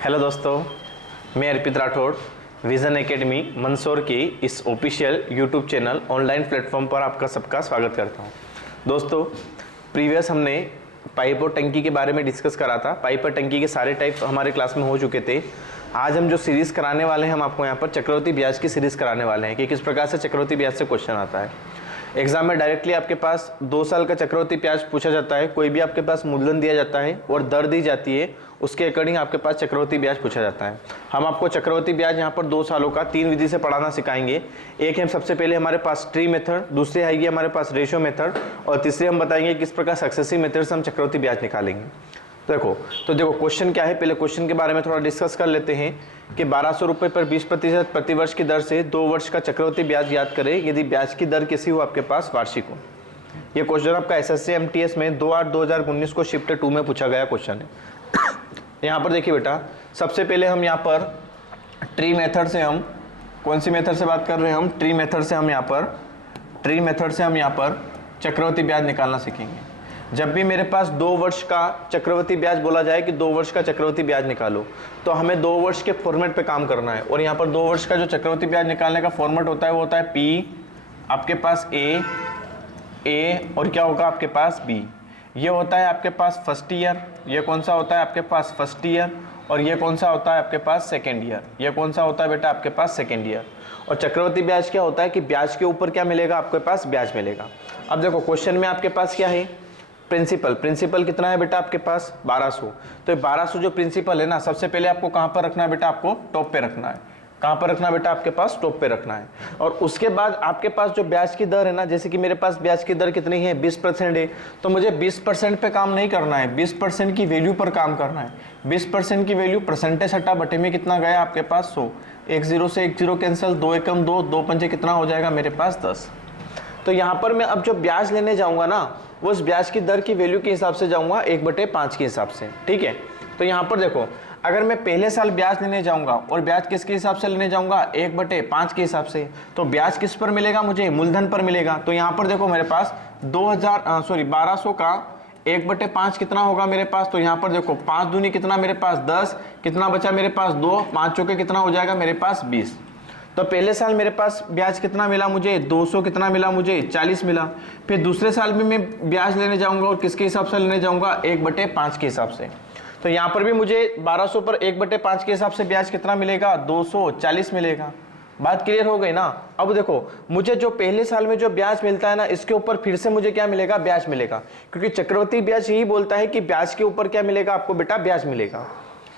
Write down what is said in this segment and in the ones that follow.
Hello दोस्तों, मैं अर्पित Rathore vision academy Mandsaur की इस official YouTube channel online platform पर आपका सबका स्वागत करता हूं। दोस्तों, प्रीवियस हमने पाइप और टंकी के बारे में डिस्कस करा था। पाइप और टंकी के सारे टाइप हमारे क्लास में हो चुके थे। आज हम जो सीरीज़ कराने वाले हैं, हम आपको यहाँ पर चक्रवृद्धि ब्याज की सीरीज़ कराने वाले हैं कि किस प्रकार से चक्रवृद्धि ब्याज से क्वेश्चन आता है। एग्जाम में डायरेक्टली आपके पास 2 साल का चक्रवृद्धि ब्याज पूछा जाता है। कोई भी आपके पास मूलधन दिया जाता है और दर दी जाती है, उसके अकॉर्डिंग आपके पास चक्रवृद्धि ब्याज पूछा जाता है। हम आपको चक्रवृद्धि ब्याज यहाँ पर 2 सालों का 3 विधि से पढ़ाना सिखाएंगे। एक है सबसे पहले हमारे पास ट्री मेथड, दूसरी आएगी हमारे पास रेशियो मेथड और तीसरी हम बताएंगे किस प्रकार सक्सेसिव मेथड से हम चक्रवृद्धि ब्याज निकालेंगे। देखो क्वेश्चन क्या है, पहले क्वेश्चन के बारे में थोड़ा डिस्कस कर लेते हैं कि 1200 रुपये पर 20% प्रतिवर्ष की दर से 2 वर्ष का चक्रवृद्धि ब्याज याद करें यदि ब्याज की दर कैसी हो आपके पास वार्षिक हो। ये क्वेश्चन आपका एसएससी एमटीएस में 2/8/2019 को शिफ्ट 2 में पूछा गया क्वेश्चन है। यहाँ पर देखिए बेटा, सबसे पहले हम यहाँ पर ट्री मेथड से, हम कौन सी मेथड से बात कर रहे हैं, हम ट्री मेथड से हम यहाँ पर चक्रवृद्धि ब्याज निकालना सीखेंगे। जब भी मेरे पास 2 वर्ष का चक्रवृद्धि ब्याज बोला जाए कि 2 वर्ष का चक्रवृद्धि ब्याज निकालो, तो हमें 2 वर्ष के फॉर्मेट पे काम करना है। और यहाँ पर 2 वर्ष का जो चक्रवृद्धि ब्याज निकालने का फॉर्मेट होता है वो होता है पी, आपके पास ए और क्या होगा आपके पास बी। ये होता है आपके पास फर्स्ट ईयर, ये कौन सा होता है आपके पास फर्स्ट ईयर, और ये कौन सा होता है आपके पास सेकेंड ईयर। ये कौन सा होता है बेटा आपके पास सेकेंड ईयर। और चक्रवृद्धि ब्याज क्या होता है कि ब्याज के ऊपर क्या मिलेगा आपके पास, ब्याज मिलेगा। अब देखो क्वेश्चन में आपके पास क्या है, प्रिंसिपल कितना है बेटा आपके पास 1200। तो 1200 जो प्रिंसिपल है ना, सबसे पहले आपको कहां पर रखना है बेटा, आपको टॉप पे रखना है। कहां पर रखना है बेटा, आपके पास टॉप पे रखना है। और उसके बाद आपके पास जो ब्याज की दर है ना, जैसे कि मेरे पास ब्याज की दर कितनी है 20% है, तो मुझे 20% पे काम नहीं करना है, 20% की वैल्यू पर काम करना है। 20% की वैल्यू परसेंटेज हटा बटे में कितना गया आपके पास 100, 1 0 से 1 0 कैंसिल, 2 एकम 2, 2 पंजे कितना हो जाएगा मेरे पास 10। तो यहाँ पर मैं अब जो ब्याज लेने जाऊंगा ना, वो उस ब्याज की दर की वैल्यू के हिसाब से जाऊंगा 1/5 के हिसाब से, ठीक है। तो यहाँ पर देखो, अगर मैं पहले साल ब्याज लेने जाऊंगा और ब्याज किसके हिसाब से लेने जाऊंगा 1/5 के हिसाब से, तो ब्याज किस पर मिलेगा मुझे, मूलधन पर मिलेगा। तो यहाँ पर देखो मेरे पास 1200 का 1/5 कितना होगा मेरे पास, तो यहाँ पर देखो 5 दूनी कितना मेरे पास 10, कितना बचा मेरे पास 2, 5 चौके कितना हो जाएगा मेरे पास 20। तो पहले साल मेरे पास ब्याज कितना मिला मुझे 200, कितना मिला मुझे 40 मिला। फिर दूसरे साल में मैं ब्याज लेने जाऊंगा और किसके हिसाब से लेने जाऊंगा 1/5 के हिसाब से। तो यहाँ पर भी मुझे 1200 पर 1/5 के हिसाब से ब्याज कितना मिलेगा 240 मिलेगा। बात क्लियर हो गई ना। अब देखो, मुझे जो पहले साल में जो ब्याज मिलता है ना, इसके ऊपर फिर से मुझे क्या मिलेगा, ब्याज मिलेगा। क्योंकि चक्रवृद्धि ब्याज यही बोलता है कि ब्याज के ऊपर क्या मिलेगा आपको बेटा, ब्याज मिलेगा।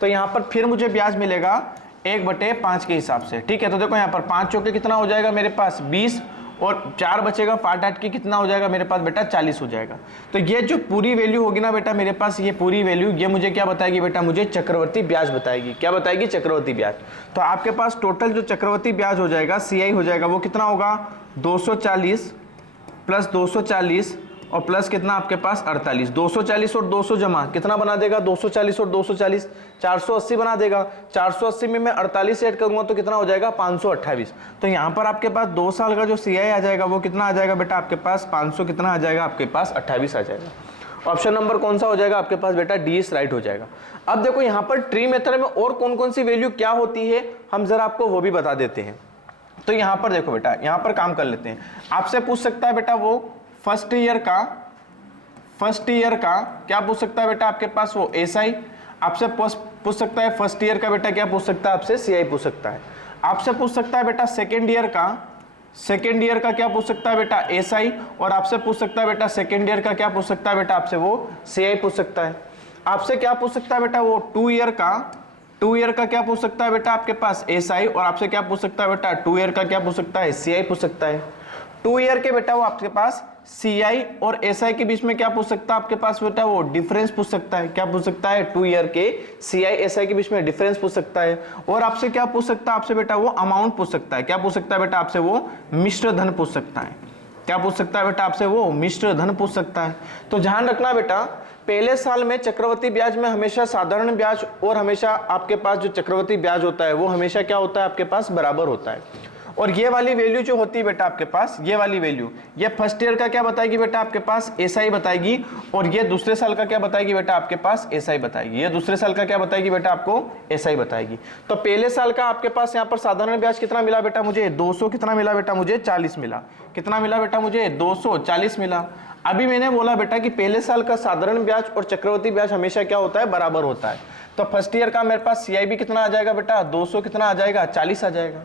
तो यहाँ पर फिर मुझे ब्याज मिलेगा 1/5 के हिसाब से, ठीक है। तो देखो यहाँ पर 5 चौके कितना हो जाएगा मेरे पास 20 और 4 बचेगा 5/8 की कितना हो जाएगा मेरे पास बेटा 40 हो जाएगा। तो ये जो पूरी वैल्यू होगी ना बेटा मेरे पास, ये पूरी वैल्यू ये मुझे क्या बताएगी बेटा, मुझे चक्रवृद्धि ब्याज बताएगी। क्या बताएगी, चक्रवृद्धि ब्याज। तो आपके पास टोटल जो चक्रवृद्धि ब्याज हो जाएगा CI हो जाएगा, वो कितना होगा 240 प्लस 240 और प्लस कितना आपके पास 48। 240 और 200 जमा कितना बना देगा, 240 और 240 480 बना देगा। 480 में मैं 48 ऐड करूंगा तो कितना हो जाएगा 528। तो यहाँ पर आपके पास 2 साल का जो CI आ जाएगा वो कितना आ जाएगा बेटा आपके पास 500 कितना आ जाएगा आपके पास 28 आ जाएगा। ऑप्शन नंबर कौन सा हो जाएगा आपके पास बेटा, डी इज राइट हो जाएगा। अब देखो यहाँ पर ट्री मेथड में और कौन कौन सी वैल्यू क्या होती है, हम जरा आपको वो भी बता देते हैं। तो यहाँ पर देखो बेटा, यहाँ पर काम कर लेते हैं। आपसे पूछ सकता है बेटा वो फर्स्ट ईयर का क्या पूछ सकता है बेटा आपके पास, वो SI आपसे पूछ सकता है। फर्स्ट ईयर का बेटा क्या पूछ सकता है आपसे, CI पूछ सकता है। आपसे पूछ सकता है बेटा सेकेंड ईयर का क्या पूछ सकता है बेटा SI, और आपसे पूछ सकता है बेटा सेकेंड ईयर का क्या पूछ सकता है बेटा आपसे, वो CI पूछ सकता है। आपसे क्या पूछ सकता है बेटा, वो 2 ईयर का क्या पूछ सकता है बेटा आपके पास SI, और आपसे क्या पूछ सकता है बेटा 2 ईयर का क्या पूछ सकता है, CI पूछ सकता है। 2 ईयर के बेटा वो आपके पास CI और SI के बीच में क्या पूछ सकता है आपके पास बेटा, वो डिफरेंस पूछ सकता है। क्या पूछ सकता है, 2 ईयर के CI SI के बीच में डिफरेंस पूछ सकता है। और आपसे क्या पूछ सकता है आपसे बेटा, वो अमाउंट पूछ सकता है। क्या पूछ सकता है बेटा आपसे, वो मिश्र धन पूछ सकता है। क्या पूछ सकता है बेटा आपसे, वो मिश्र धन पूछ सकता है। तो ध्यान रखना बेटा, पहले साल में चक्रवृद्धि ब्याज में हमेशा साधारण ब्याज और हमेशा आपके पास जो चक्रवृद्धि ब्याज होता है वो हमेशा क्या होता है आपके पास बराबर होता है। और ये वाली वैल्यू जो होती है बेटा आपके पास, ये वाली वैल्यू, ये फर्स्ट ईयर का क्या बताएगी बेटा आपके पास, एसआई बताएगी, और ये दूसरे साल का क्या बताएगी बेटा आपके पास, एसआई बताएगी। ये दूसरे साल का क्या बताएगी बेटा आपको, एसआई बताएगी। तो पहले साल का आपके पास यहाँ पर साधारण ब्याज कितना मिला बेटा मुझे, 200 कितना मिला बेटा मुझे, 40 मिला। कितना मिला बेटा मुझे, 240 मिला। अभी मैंने बोला बेटा कि पहले साल का साधारण ब्याज और चक्रवर्ती ब्याज हमेशा क्या होता है, बराबर होता है। तो फर्स्ट ईयर का मेरे पास सीआईबी कितना आ जाएगा बेटा, 200 कितना आ जाएगा, 40 आ जाएगा।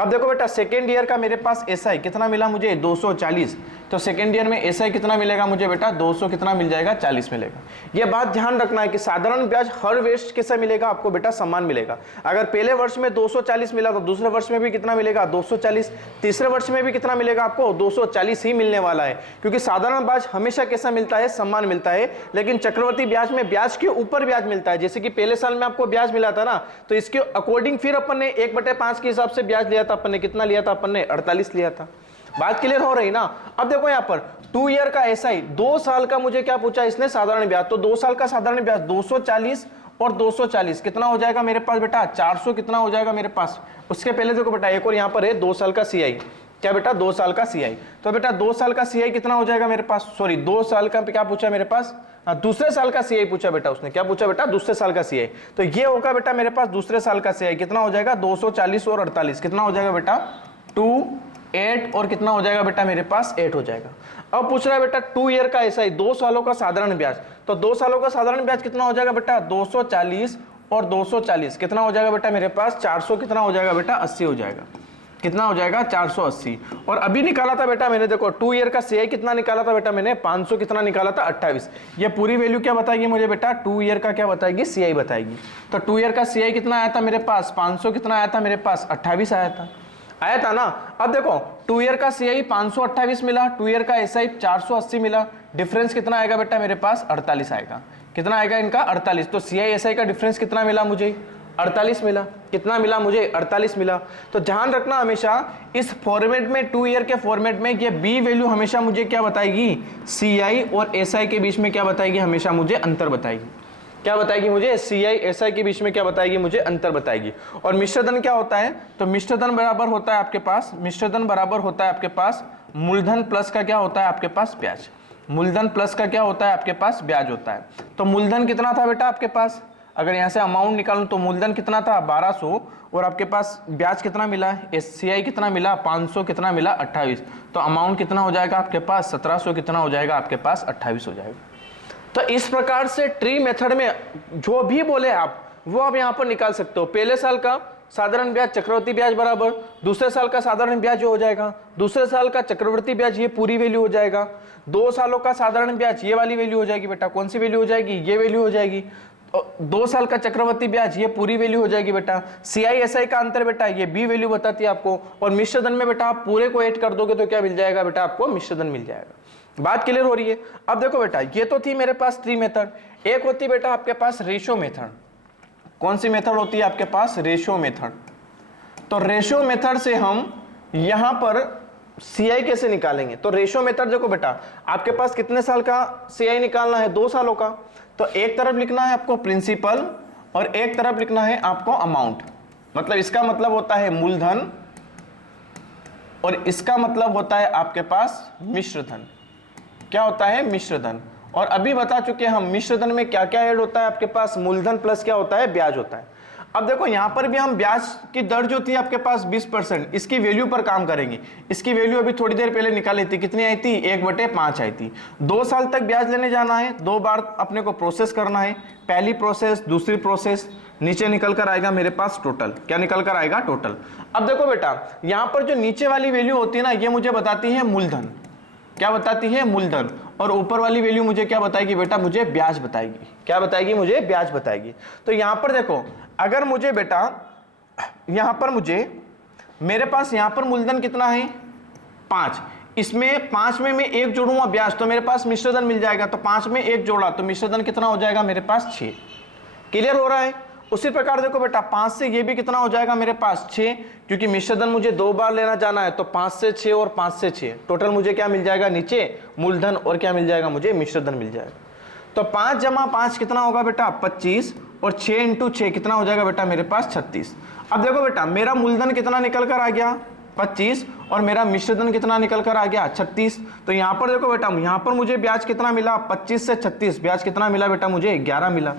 अब देखो बेटा सेकेंड ईयर का मेरे पास एसआई कितना मिला मुझे, 240। तो सेकेंड ईयर में एसआई कितना मिलेगा मुझे बेटा, 200 कितना मिल जाएगा, 40 मिलेगा। ये बात ध्यान रखना है कि साधारण ब्याज हर वर्ष कैसा मिलेगा आपको बेटा, समान मिलेगा। अगर पहले वर्ष में 240 मिला तो दूसरे वर्ष में भी कितना मिलेगा, 240। तीसरे वर्ष में भी कितना मिलेगा आपको, 240 ही मिलने वाला है, क्योंकि साधारण ब्याज हमेशा कैसा मिलता है, समान मिलता है। लेकिन चक्रवर्ती ब्याज में ब्याज के ऊपर ब्याज मिलता है। जैसे कि पहले साल में आपको ब्याज मिला था ना, तो इसके अकॉर्डिंग फिर अपन ने 1/5 के हिसाब से ब्याज लिया था। अपन ने कितना लिया था, अपन ने 48 लिया था। बात क्लियर हो रही ना। अब देखो यहाँ पर 2 ईयर का एसआई, 2 साल का मुझे क्या पूछा इसने, साधारण ब्याज। तो 2 साल का साधारण ब्याज 240 और 240 कितना हो जाएगा मेरे पास बेटा, 400 कितना हो जाएगा मेरे पास। उसके पहले देखो बेटा एक और यहाँ पर है 2 साल का सीआई, क्या बेटा, 2 साल का सीआई। तो बेटा 2 साल का सीआई कितना हो जाएगा मेरे पास, सॉरी 2 साल का क्या पूछा मेरे पास, दूसरे साल का सीआई पूछा बेटा उसने। क्या पूछा बेटा, दूसरे साल का सीआई। तो ये होगा बेटा मेरे पास दूसरे साल का सीआई कितना हो जाएगा, 240 और 48 कितना हो जाएगा बेटा, 2, 8 और कितना हो जाएगा बेटा मेरे पास, 8 हो जाएगा। अब पूछ रहा है बेटा 2 ईयर का एसआई, 2 सालों का साधारण ब्याज। तो 2 सालों का साधारण ब्याज कितना हो जाएगा बेटा, 240 और 240 कितना हो जाएगा बेटा मेरे पास, 400 कितना हो जाएगा बेटा, 80 हो जाएगा। कितना हो जाएगा, 480। और अभी निकाला था बेटा मैंने, देखो 2 ईयर का सीआई कितना निकाला था बेटा मैंने, 500 कितना निकाला था, 28। ये पूरी वैल्यू क्या बताएगी मुझे बेटा, 2 ईयर का क्या बताएगी, सीआई बताएगी। तो 2 ईयर का सीआई कितना आया था मेरे पास, 500 कितना आया था मेरे पास, 28 आया था ना। अब देखो 2 ईयर का सीआई 528 मिला, 2 ईयर का एसआई 480 मिला। डिफरेंस कितना आएगा बेटा मेरे पास, 48 आएगा। कितना आएगा इनका, 48। तो सीआई एसआई का डिफरेंस कितना मिला मुझे, 48 मिला। कितना मिला मुझे, 48 मिला। तो ध्यान रखना हमेशा इस फॉर्मेट में, 2 ईयर के फॉर्मेट में, ये बी वैल्यू हमेशा मुझे क्या बताएगी, सीआई और एसआई के बीच में क्या बताएगी, हमेशा मुझे अंतर बताएगी। क्या बताएगी मुझे, सीआई एसआई के बीच में क्या बताएगी मुझे, अंतर बताएगी। और मिश्रधन क्या होता है, तो मिश्रधन बराबर होता है आपके पास, मिश्रधन बराबर होता है आपके पास मूलधन प्लस का क्या होता है आपके पास, ब्याज। मूलधन प्लस का क्या होता है आपके पास, ब्याज होता है। तो मूलधन कितना था बेटा आपके पास, अगर यहाँ से अमाउंट निकालूं तो मूलधन कितना था, 1200, और आपके पास ब्याज कितना मिला, एससीआई कितना मिला, 500 कितना मिला, 28। तो अमाउंट कितना हो जाएगा आपके पास, 1700 कितना हो जाएगा आपके पास, 28 हो जाएगा। तो इस प्रकार से ट्री मेथड में जो भी बोले आप वो आप यहाँ पर निकाल सकते हो। पहले साल का साधारण ब्याज चक्रवर्ती ब्याज बराबर दूसरे साल का साधारण ब्याज जो हो जाएगा, दूसरे साल का चक्रवर्ती ब्याज ये पूरी वैल्यू हो जाएगा, 2 सालों का साधारण ब्याज ये वाली वैल्यू हो जाएगी बेटा। कौन सी वैल्यू हो जाएगी, ये वैल्यू हो जाएगी। 2 साल का चक्रवर्ती ब्याज ये पूरी वैल्यू हो जाएगी बेटा। सीआई एसआई का अंतर बेटा ये बी वैल्यू बताती है आपको। और मिश्रधन में बेटा आप पूरे को ऐड कर दोगे तो क्या मिल जाएगा बेटा आपको, मिश्रधन मिल जाएगा। बात क्लियर हो रही है। अब देखो बेटा ये तो थी मेरे पास ट्री मेथड, एक होती बेटा आपके पास रेशियो मेथड। कौन सी मेथड होती है आपके पास, रेशियो मेथड। तो रेशियो मेथड से हम यहां पर सीआई कैसे निकालेंगे, तो रेशियो मेथड देखो बेटा आपके पास कितने साल का सीआई निकालना है, 2 सालों का। तो एक तरफ लिखना है आपको प्रिंसिपल और एक तरफ लिखना है आपको अमाउंट। मतलब इसका मतलब होता है मूलधन और इसका मतलब होता है आपके पास मिश्रधन। क्या होता है, मिश्रधन। और अभी बता चुके हम मिश्रधन में क्या क्या ऐड होता है आपके पास, मूलधन प्लस क्या होता है, ब्याज होता है। अब देखो यहां पर भी हम ब्याज की दर जो थी आपके पास 20%, इसकी वैल्यू पर काम करेंगे। इसकी वैल्यू अभी थोड़ी देर पहले निकाली थी, कितनी आई थी, 1/5 आई थी। 2 साल तक ब्याज लेने जाना है, 2 बार अपने को प्रोसेस करना है। पहली प्रोसेस, दूसरी प्रोसेस, नीचे निकल कर आएगा मेरे पास टोटल। क्या निकल कर आएगा, टोटल। अब देखो बेटा यहां पर जो नीचे वाली वैल्यू होती है ना, ये मुझे बताती है मूलधन। क्या बताती है, मूलधन। और ऊपर वाली वैल्यू मुझे क्या बताएगी बेटा, मुझे ब्याज बताएगी। क्या बताएगी, मुझे ब्याज बताएगी। तो यहां पर देखो अगर मुझे बेटा यहां पर मुझे मेरे पास यहां पर मूलधन कितना है, 5। इसमें 5 में मैं 1 जोड़ूंगा ब्याज तो मेरे पास मिश्रधन मिल जाएगा। तो 5 में 1 जोड़ा तो मिश्रधन कितना हो जाएगा मेरे पास, 6। क्लियर हो रहा है। उसी प्रकार देखो बेटा 5 से ये भी कितना हो जाएगा मेरे पास, 6, क्योंकि मिश्रधन मुझे 2 बार लेना जाना है। तो 5 से 6 और 5 से 6 टोटल मुझे क्या मिल जाएगा, नीचे मूलधन और क्या मिल जाएगा मुझे, मिश्रधन मिल जाएगा। तो 5 जमा 5 कितना होगा बेटा, 25, और 6 × 6 कितना हो जाएगा बेटा मेरे पास, 36। अब देखो बेटा मेरा मूलधन कितना निकल कर आ गया, 25 और मेरा मिश्रधन कितना निकल कर आ गया 36। तो यहाँ पर देखो बेटा, यहाँ पर मुझे ब्याज कितना मिला 25 से 36, ब्याज कितना मिला बेटा मुझे 11 मिला।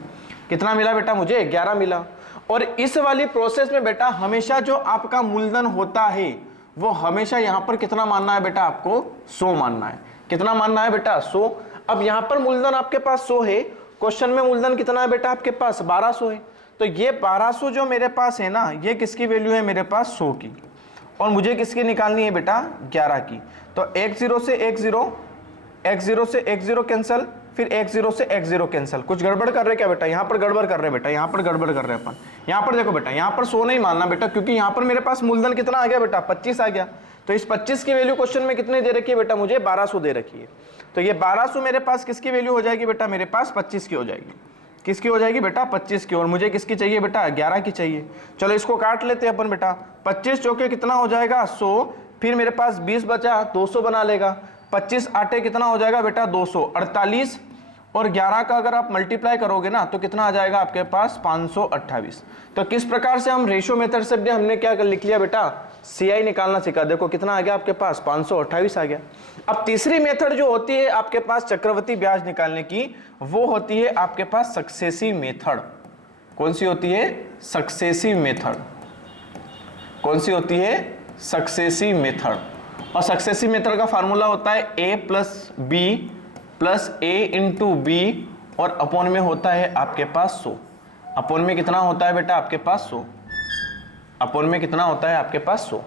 कितना मिला बेटा मुझे 11 मिला। और इस वाली प्रोसेस में बेटा हमेशा जो आपका मूलधन होता है वो हमेशा यहाँ पर कितना मानना है बेटा, आपको 100 मानना है। कितना मानना है बेटा 100। अब यहाँ पर मूलधन आपके पास 100 है, क्वेश्चन में मूलधन कितना है बेटा आपके पास 1200 है। तो ये 1200 जो मेरे पास है ना, ये किसकी वैल्यू है मेरे पास 100 की, और मुझे किसकी निकालनी है बेटा 11 की। तो 10 से 10, 10 से 10 कैंसिल, फिर 10 से 10 कैंसिल। कुछ गड़बड़ कर रहे क्या बेटा, यहाँ पर गड़बड़ कर रहे बेटा, यहाँ पर गड़बड़ कर रहे अपन। यहाँ पर देखो बेटा, यहाँ पर 100 नहीं मानना बेटा, क्योंकि यहाँ पर मेरे पास मूलधन कितना आ गया बेटा 25 आ गया। तो इस 25 की वैल्यू क्वेश्चन में कितनी दे रखी है बेटा, मुझे 1200 दे रखी है। तो ये 1200 मेरे पास किसकी वैल्यू हो जाएगी बेटा, मेरे पास 25 की हो जाएगी। किसकी हो जाएगी बेटा 25 की, और मुझे किसकी चाहिए बेटा 11 की चाहिए। चलो इसको काट लेते हैं अपन बेटा, 25 चौके कितना हो जाएगा 100, फिर मेरे पास 20 बचा 200 बना लेगा, 25 आटे कितना हो जाएगा बेटा 248, और 11 का अगर आप मल्टीप्लाई करोगे ना तो कितना आ जाएगा आपके पास 528। तो किस प्रकार से हम रेशियो मेथड से भी हमने क्या लिख लिया बेटा, सीआई निकालना सीखा। देखो कितना आ गया आपके पास 528 आ गया। अब तीसरी मेथड जो होती है आपके पास चक्रवृद्धि ब्याज निकालने की, वो होती है आपके पास सक्सेसिव मेथड। कौन सी होती है, सक्सेसिव मेथड। कौन सी होती है, सक्सेसिव मेथड। और सक्सेसिव मेथड का फार्मूला होता है a plus B plus a into B, और अपॉन में होता है आपके पास 100। अपॉन में कितना होता है बेटा आपके पास 100। अपॉन में कितना होता है आपके पास 100।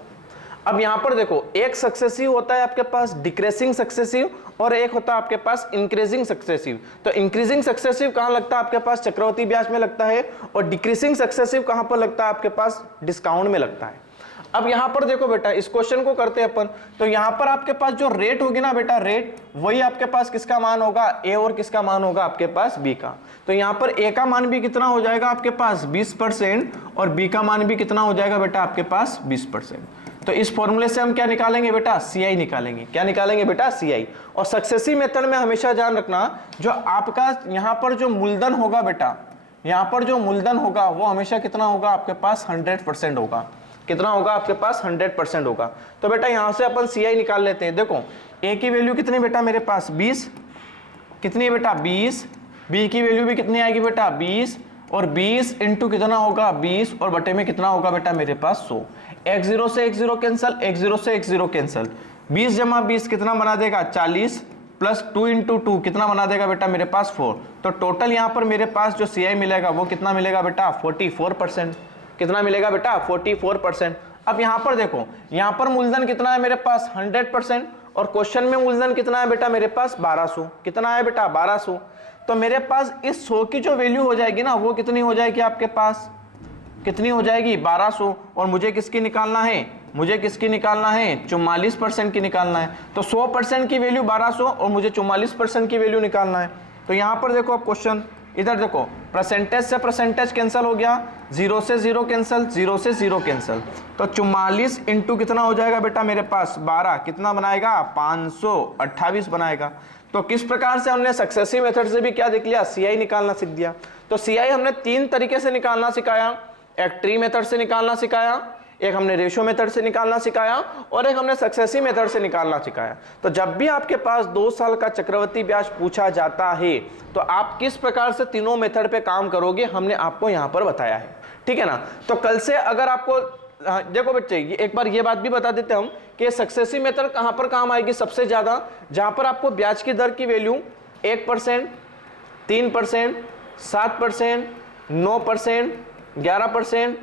अब यहां पर देखो, एक सक्सेसिव होता है आपके पास डिक्रीजिंग सक्सेसिव, और एक होता है आपके पास इंक्रीजिंग सक्सेसिव। तो इंक्रीजिंग सक्सेसिव कहां लगता है आपके पास, चक्रवृद्धि ब्याज में लगता है, और डिक्रीजिंग सक्सेसिव कहां पर लगता है आपके पास, डिस्काउंट में लगता है। अब यहां पर देखो बेटा, इस क्वेश्चन को करते हैं अपन। तो यहां पर आपके पास जो रेट होगी ना बेटा, रेट वही आपके पास किसका मान होगा, ए, और किसका मान होगा आपके पास बी का। तो यहां पर ए का मान भी कितना हो जाएगा आपके पास 20%, और बी का मान भी कितना हो जाएगा बेटा आपके पास 20%। तो इस फॉर्मूले से हम क्या निकालेंगे बेटा, सीआई निकालेंगे। क्या निकालेंगे बेटा, सीआई। और सक्सेसिव मेथड में हमेशा ध्यान रखना, जो आपका यहां पर जो मूलधन होगा बेटा, यहां पर जो मूलधन होगा वो हमेशा कितना होगा आपके पास 100% होगा। कितना होगा आपके पास 100% होगा। तो बेटा यहां से अपन सीआई निकाल लेते हैं। देखो ए की वैल्यू कितनी बेटा मेरे पास 20, कितनी है बेटा 20, बी की वैल्यू भी कितनी आएगी बेटा 20, और 20 इंटू कितना होगा 20, और बटे में कितना होगा बेटा मेरे पास 100। 10 से 10 कैंसिल, 10 से 10 कैंसिल, 20 जमा 20 कितना बना देगा 40, प्लस 2 इंटू 2 कितना बना देगा बेटा मेरे पास 4। तो टोटल यहाँ पर मेरे पास जो सीआई मिलेगा वो कितना मिलेगा बेटा 44%। कितना मिलेगा बेटा 44%। अब यहां पर देखो, यहां पर मूलधन कितना है मेरे पास 100%, और क्वेश्चन में मूलधन कितना है बेटा मेरे पास 1200। कितना है बेटा 1200। तो मेरे पास इस 100 की जो वैल्यू हो जाएगी ना, वो कितनी हो जाएगी आपके पास, कितनी हो जाएगी 1200। और मुझे किसकी निकालना है, मुझे किसकी निकालना है 44% की निकालना है। तो 100% की वैल्यू 1200, और मुझे 44% की वैल्यू निकालना है। तो यहां पर देखो अब क्वेश्चन, इधर देखो परसेंटेज से परसेंटेज कैंसिल हो गया, 0 से 0 कैंसिल, 0 से 0 कैंसिल। तो 44 इंटू कितना हो जाएगा बेटा मेरे पास 12, कितना बनाएगा 528 बनाएगा। तो किस प्रकार से हमने सक्सेसिव मेथड से भी क्या देख लिया, सीआई निकालना सीख दिया। तो सीआई हमने 3 तरीके से निकालना सिखाया, एक ट्री मेथड से निकालना सिखाया, एक हमने रेशियो मेथड से निकालना सिखाया, और एक हमने सक्सेसिव मेथड से निकालना सिखाया। तो जब भी आपके पास 2 साल का चक्रवृद्धि ब्याज पूछा जाता है तो आप किस प्रकार से तीनों मेथड पे काम करोगे, हमने आपको यहां पर बताया है। ठीक है ना। तो कल से अगर आपको देखो बच्चे, एक बार ये बात भी बता देते हम कि सक्सेसिव मेथड कहां पर काम आएगी सबसे ज्यादा, जहां पर आपको ब्याज की दर की वैल्यू 1%, 3%, 7%, 9%, 11%,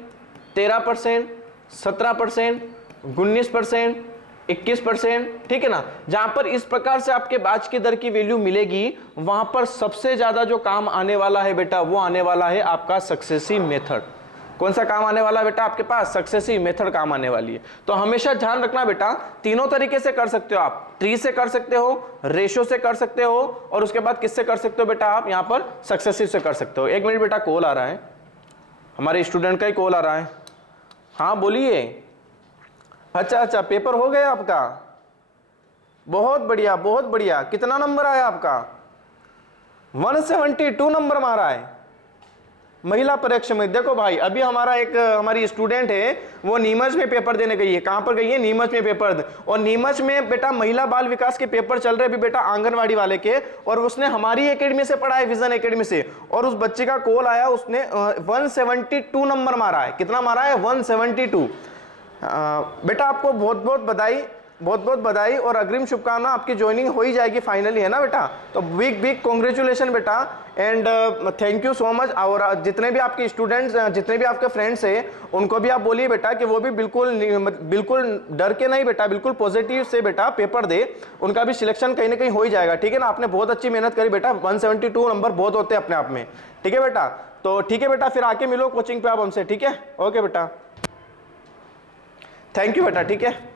13%, 17%, 19%, 21%, ठीक है ना। जहां पर इस प्रकार से आपके ब्याज की दर की वैल्यू मिलेगी, वहां पर सबसे ज्यादा जो काम आने वाला है बेटा, वो आने वाला है आपका सक्सेसिव मेथड। कौन सा काम आने वाला है बेटा आपके पास, सक्सेसिव मेथड काम आने वाली है। तो हमेशा ध्यान रखना बेटा, तीनों तरीके से कर सकते हो आप, ट्री से कर सकते हो, रेशो से कर सकते हो, और उसके बाद किससे कर सकते हो बेटा आप, यहां पर सक्सेसिव से कर सकते हो। 1 मिनट बेटा, कॉल आ रहा है, हमारे स्टूडेंट का ही कॉल आ रहा है। हाँ बोलिए। अच्छा, पेपर हो गया आपका, बहुत बढ़िया बहुत बढ़िया। कितना नंबर आया आपका, 172 नंबर मारा है। महिला परीक्षा में देखो भाई, अभी हमारा एक हमारी स्टूडेंट है, वो नीमच में पेपर देने गई है। कहां पर गई है? नीमच में पेपर। और नीमच में बेटा महिला बाल विकास के पेपर चल रहे अभी बेटा, आंगनवाड़ी वाले के, और उसने हमारी एकेडमी से पढ़ा है, विजन एकेडमी से। और उस बच्चे का कॉल आया, उसने 172 नंबर मारा है। कितना मारा है? 172। बेटा आपको बहुत बहुत बधाई, बहुत बहुत बधाई और अग्रिम शुभकामना। आपकी ज्वाइनिंग हो ही जाएगी फाइनली, है ना बेटा? तो बिग बिग कॉन्ग्रेचुलेशन बेटा, and thank you so much. और जितने भी आपके स्टूडेंट्स, जितने भी आपके फ्रेंड्स हैं, उनको भी आप बोलिए बेटा कि वो भी बिल्कुल डर के नहीं बेटा, बिल्कुल पॉजिटिव से बेटा पेपर दे, उनका भी सिलेक्शन कहीं ना कहीं हो ही जाएगा। ठीक है ना? आपने बहुत अच्छी मेहनत करी बेटा, 172 नंबर बहुत होते हैं अपने आप में। ठीक है बेटा? तो ठीक है बेटा, फिर आके मिलो कोचिंग पे आप हमसे। ठीक है? ओके बेटा, थैंक यू बेटा। ठीक है।